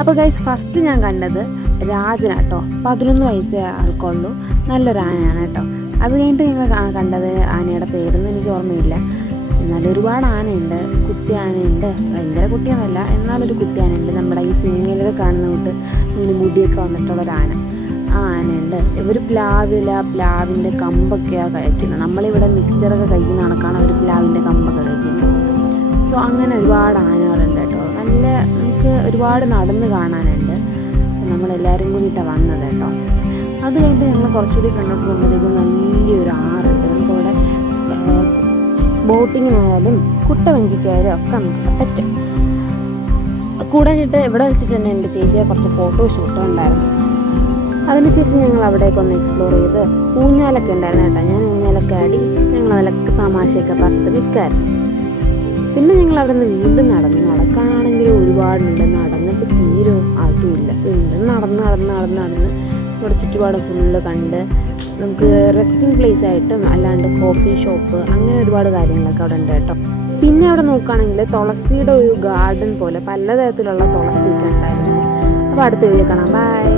അപ്പോൾ guys first ഞാൻ കണ്ടത് രാജനാട്ടോ. 11 വയസ്സേ ആൾക്കുള്ളൂ. നല്ലൊരു ആനയാണ് കേട്ടോ. അത് കഴിഞ്ഞിട്ട് ഞങ്ങൾ കണ്ടത് ആനയുടെ പേരൊന്നും എനിക്ക് ഓർമ്മയില്ല. എന്നാലും ഒരുപാട് ആനയുണ്ട്. കുട്ടി ആനയുണ്ട്, ഭയങ്കര കുട്ടിയൊന്നുമല്ല, എന്നാലൊരു കുട്ടി ആനയുണ്ട്. നമ്മുടെ ഈ സിനിമയിലൊക്കെ കാണുന്ന കൂട്ട് ഇങ്ങനെ മുടിയൊക്കെ വന്നിട്ടുള്ളൊരു ആന, ആ ആനയുണ്ട്. ഇവർ പ്ലാവിൻ്റെ കമ്പൊക്കെയാണ് കഴിക്കുന്നത്. നമ്മളിവിടെ മിക്സ്ചറൊക്കെ കഴിക്കുന്ന കണക്കാണ് അവർ പ്ലാവിൻ്റെ കമ്പൊക്കെ കഴിക്കുന്നത്. സോ അങ്ങനെ ഒരുപാട് ആനകളുണ്ട് കേട്ടോ. നല്ല നമുക്ക് ഒരുപാട് നടന്ന് കാണാനുണ്ട്. നമ്മളെല്ലാവരും കൂടിയിട്ടാണ് വന്നത് കേട്ടോ. അത് കഴിഞ്ഞിട്ട് ഞങ്ങൾ കുറച്ചുകൂടി ഫ്രണ്ടോട്ട് പോകുമ്പോഴത്തേക്കും വലിയൊരു ആറുണ്ട്. നമുക്കവിടെ ബോട്ടിങ്ങിനായാലും കുട്ടവഞ്ചിക്കായാലും ഒക്കെ നമുക്ക് പറ്റും. കൂടാനിട്ട് ഇവിടെ വെച്ചിട്ട് തന്നെ എൻ്റെ ചേച്ചിയെ കുറച്ച് ഫോട്ടോ ഷൂട്ടും ഉണ്ടായിരുന്നു. അതിനുശേഷം ഞങ്ങൾ അവിടേക്ക് ഒന്ന് എക്സ്പ്ലോർ ചെയ്ത് ഊഞ്ഞാലൊക്കെ ഉണ്ടായിരുന്നു കേട്ടോ. ഞാൻ ഊഞ്ഞാലൊക്കെ ആടി ഞങ്ങൾ അതിലൊക്കെ തമാശയൊക്കെ പറഞ്ഞിട്ട് നിൽക്കായിരുന്നു. പിന്നെ ഞങ്ങൾ അവിടെ നിന്ന് വീണ്ടും നടക്കാനാണെങ്കിലും ഒരുപാടുണ്ട്. നടന്നിട്ട് തീരും അതുമില്ല. വീണ്ടും നടന്ന് ഇവിടെ ചുറ്റുപാട് ഫുള്ള് കണ്ട് നമുക്ക് റെസ്റ്റിംഗ് പ്ലേസ് ആയിട്ടും അല്ലാണ്ട് കോഫി ഷോപ്പ് അങ്ങനെ ഒരുപാട് കാര്യങ്ങളൊക്കെ അവിടെ ഉണ്ട് കേട്ടോ. പിന്നെ അവിടെ നോക്കുകയാണെങ്കിൽ തുളസിയുടെ ഒരു ഗാർഡൻ പോലെ പലതരത്തിലുള്ള തുളസിയൊക്കെ ഉണ്ടായിരുന്നു. അപ്പോൾ അടുത്ത വീഡിയോ കാണാം. ബൈ.